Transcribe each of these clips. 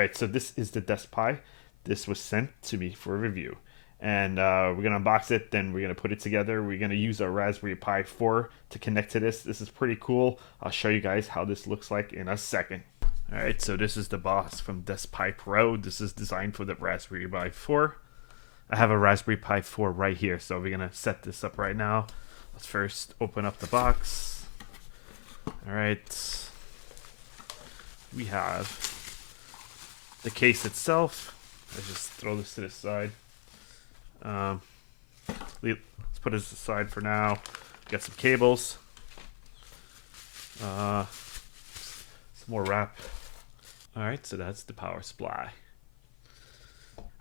Alright, so this is the DeskPi. This was sent to me for review. And we're going to unbox it, then we're going to put it together. We're going to use our Raspberry Pi 4 to connect to this. This is pretty cool. I'll show you guys how this looks like in a second. Alright, so this is the box from DeskPi Pro. This is designed for the Raspberry Pi 4. I have a Raspberry Pi 4 right here, so we're going to set this up right now. Let's first open up the box. Alright. We have the case itself. Let's just throw this to the side. Let's put this aside for now. Got some cables. Some more wrap. Alright, so that's the power supply.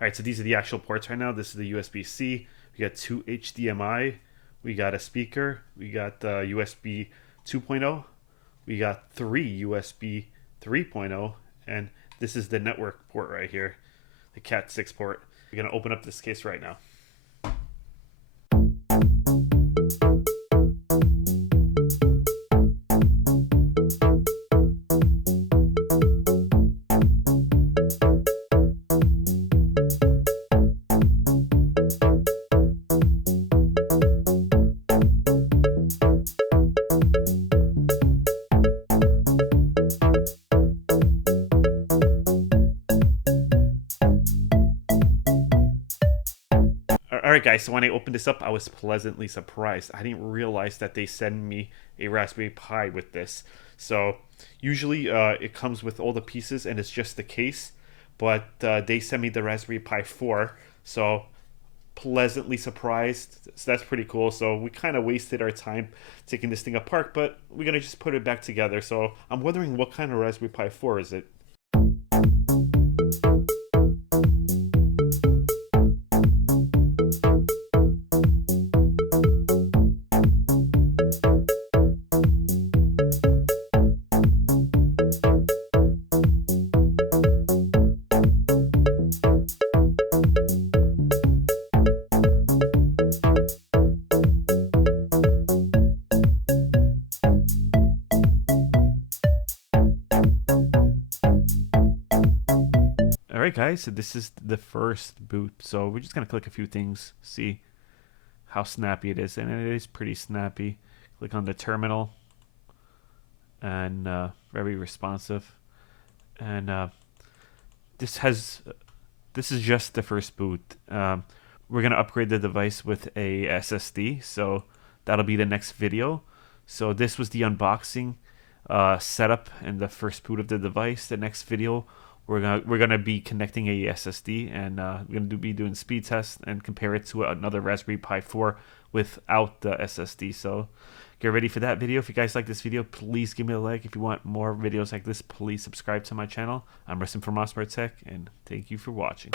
Alright, so these are the actual ports right now. This is the USB-C. We got 2 HDMI. We got a speaker. We got USB 2.0. We got 3 USB 3.0. And this is the network port right here, the Cat 6 port. We're going to open up this case right now. Alright guys, so when I opened this up, I was pleasantly surprised. I didn't realize that they send me a Raspberry Pi with this. So usually it comes with all the pieces and it's just the case, but they sent me the Raspberry Pi 4, so pleasantly surprised. So that's pretty cool. So we kind of wasted our time taking this thing apart, but we're going to just put it back together. So I'm wondering what kind of Raspberry Pi 4 is it? Alright guys, so this is the first boot. So we're just going to click a few things, see how snappy it is. And it is pretty snappy. Click on the terminal. And very responsive. And this is just the first boot. We're going to upgrade the device with a SSD. So that'll be the next video. So this was the unboxing setup and the first boot of the device. The next video, we're gonna be connecting a SSD, and we're gonna be doing speed tests and compare it to another Raspberry Pi 4 without the SSD. So get ready for that video. If you guys like this video, please give me a like. If you want more videos like this, please subscribe to my channel. I'm Rustin from Osmer Tech, and thank you for watching.